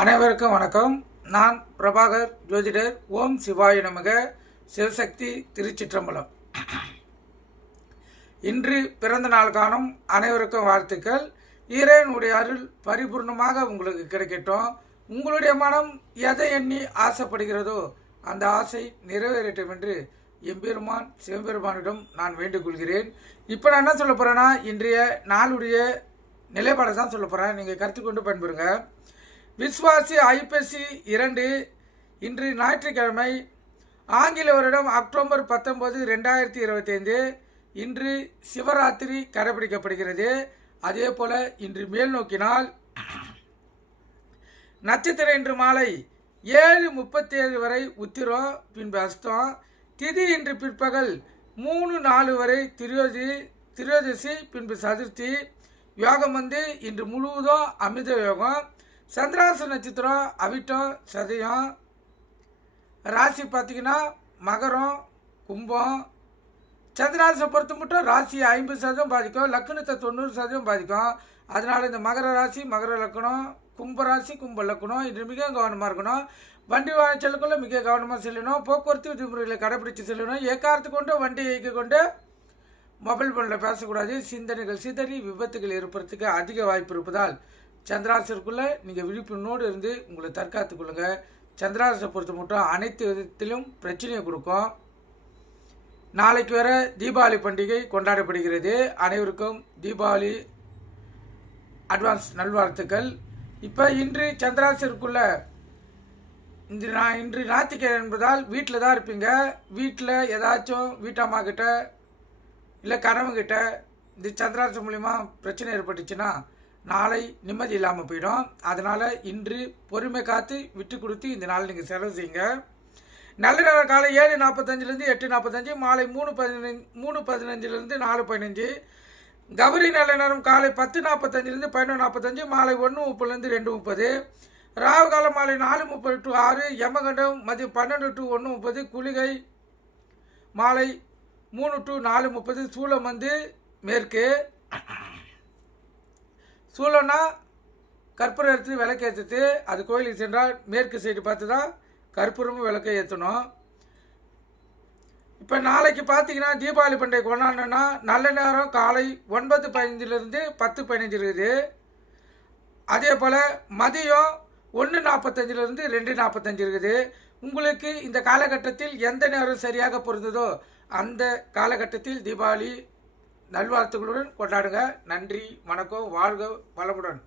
அனைவருக்கும் வணக்கம். நான் பிரபாகர் ஜோதிடர். ஓம் சிவாய நமக. சிவசக்தி திருச்சிற்றம்பலம். இன்று பிறந்த நாள் காணும் அனைவருக்கும் வாழ்த்துக்கள். இறைவனுடைய அருள் பரிபூர்ணமாக உங்களுக்கு கிடைக்கட்டும். உங்களுடைய மனம் எதை எண்ணி ஆசைப்படுகிறதோ அந்த ஆசை நிறைவேறட்டும் என்று எம்பெருமான் சிவபெருமானிடம் நான் வேண்டிக் கொள்கிறேன். இப்போ நான் என்ன சொல்ல போகிறேன்னா, இன்றைய நாளுடைய நிலைப்பாடை தான் சொல்ல போகிறேன். நீங்கள் கருத்துக்கொண்டு பயன்பெறுங்க. விஸ்வாசி ஐப்பசி 2 இன்று ஞாயிற்றுக்கிழமை, ஆங்கில வருடம் அக்டோபர் 19, 2025. இன்று சிவராத்திரி கடைபிடிக்கப்படுகிறது. அதே போல இன்று மேல் நோக்கினால் நட்சத்திரம் இன்று மாலை 7:37 வரை உத்திரம், பின்பு அஸ்தம். திதி இன்று பிற்பகல் 3:04 வரை திரியோதசி, பின்பு சதுர்த்தி. யோகம் இன்று முழுவதும் அமிர்த யோகம். சந்திராச நட்சத்திரம் அவிட்டம், சதயம். ராசி பார்த்தீங்கன்னா மகரம், கும்பம். சந்திராசை பொறுத்த மட்டும் ராசி 50% பாதிக்கும், லக்னத்தை 90% பாதிக்கும். அதனால் இந்த மகர ராசி, மகர லக்கணம், கும்ப ராசி, கும்ப லக்கணம் இன்று மிக கவனமாக இருக்கணும். வண்டி வாகன செல்லுக்குள்ள மிக கவனமாக செல்லணும். போக்குவரத்து விதிமுறைகளை கடைபிடித்து செல்லணும். ஏக்காரத்து கொண்டு வண்டி இயக்கி கொண்டு மொபைல் ஃபோனில் பேசக்கூடாது. சிந்தனைகள் சிதறி விபத்துகள் ஏற்படுறதுக்கு அதிக வாய்ப்பு இருப்பதால் சந்திராசருக்குள்ளே நீங்கள் விழிப்புணோடு இருந்து உங்களை தற்காத்துக் கொள்ளுங்க. சந்திராசரை பொறுத்த மட்டும் அனைத்து விதத்திலும் பிரச்சனையை கொடுக்கும். நாளைக்கு வர தீபாவளி பண்டிகை கொண்டாடப்படுகிறது. அனைவருக்கும் தீபாவளி அட்வான்ஸ் நல்வாழ்த்துக்கள். இப்போ இன்று சந்திராசருக்குள்ள இன்று ஞாயிற்றுக்கிழமை என்பதால் வீட்டில் தான் இருப்பீங்க. வீட்டில் ஏதாச்சும் வீட்டம்மா கிட்ட இல்லை கணவன்கிட்ட இந்த சந்திராசம் மூலிமா பிரச்சனை ஏற்பட்டுச்சுன்னா நாளை நிம்மதி இல்லாமல் போயிடும். அதனால் இன்று பொறுமை காத்து விட்டு கொடுத்து இந்த நாள் நீங்கள் செலவு செய்யுங்க. நல்ல நேரம் காலை 7:45 8:45, மாலை 3:15 4:15. கௌரி நல்ல நேரம் காலை 10:45 11:45, மாலை 1:30 2:30. ராகு காலம் மாலை 4:30 6. யமகண்டம் மதியம் 12 to 1:30. குளிகை மாலை 3 to 4:30. சூலம் மேற்கு. சூளம்னா கற்பூரம் எடுத்து விளக்கு ஏற்றுட்டு அது கோயிலுக்கு சென்றால் மேற்கு சைடு பார்த்து தான் கற்பூரமும் விளக்கை ஏற்றணும். இப்போ நாளைக்கு பார்த்தீங்கன்னா தீபாவளி பண்டிகை கொண்டாடணும்னா நல்ல நேரம் காலை 9:15 10:15 இருக்குது. அதே போல் மதியம் 1:45 2:45 இருக்குது. உங்களுக்கு இந்த காலகட்டத்தில் எந்த நேரம் சரியாக பொருந்ததோ அந்த காலகட்டத்தில் தீபாவளி நல்வாழ்த்துக்களுடன் கொண்டாடுங்க. நன்றி, வணக்கம், வாழ்க வளமுடன்.